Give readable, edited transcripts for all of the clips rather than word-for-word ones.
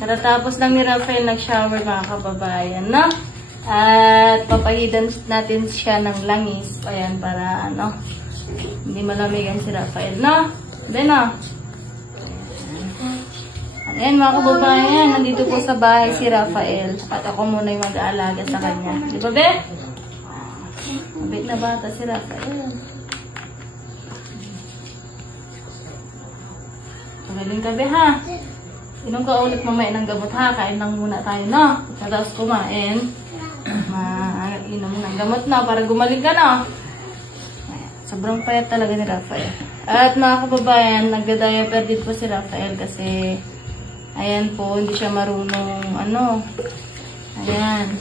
Katatapos lang ni Rafael nag-shower mga kababayan, no? At papahidan natin siya ng langis. Ayan, para ano, hindi malamigan si Rafael, no? Then, no? Ayan mga kababayan, nandito po sa bahay si Rafael. At ako muna yung mag-aalaga sa kanya. Di ba, Be? Mabait na bata si Rafael. Magaling ka, Be, ha? Inom ka ulit mamaya ng gamot, ha? Kain lang muna tayo, no? Tapos kumain. Inom ng gamot na para gumaling ka, no? Sobrang payat talaga ni Rafael. At mga kababayan, nagda-diaper din po si Rafael kasi ayan po, hindi siya marunong ano. Ayan.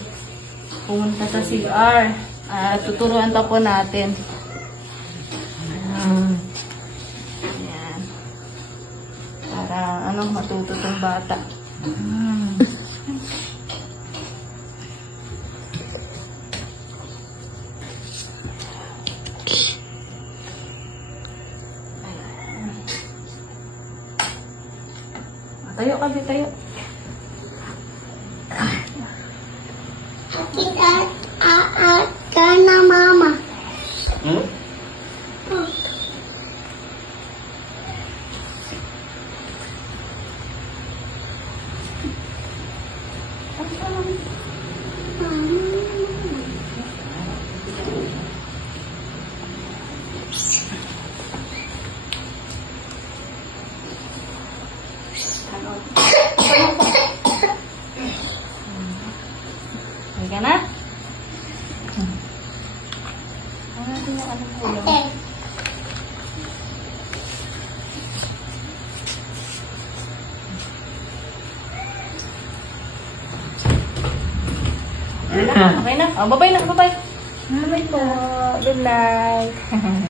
Pumunta sa CR. At tuturuan pa po natin. Ayan. Para ano, matuto tong bata. Tayo ka, Be, tayo. Ka na mama. Okay ka na? Okay na? Oh, bye-bye na, bye-bye. Bye-bye po. Good night.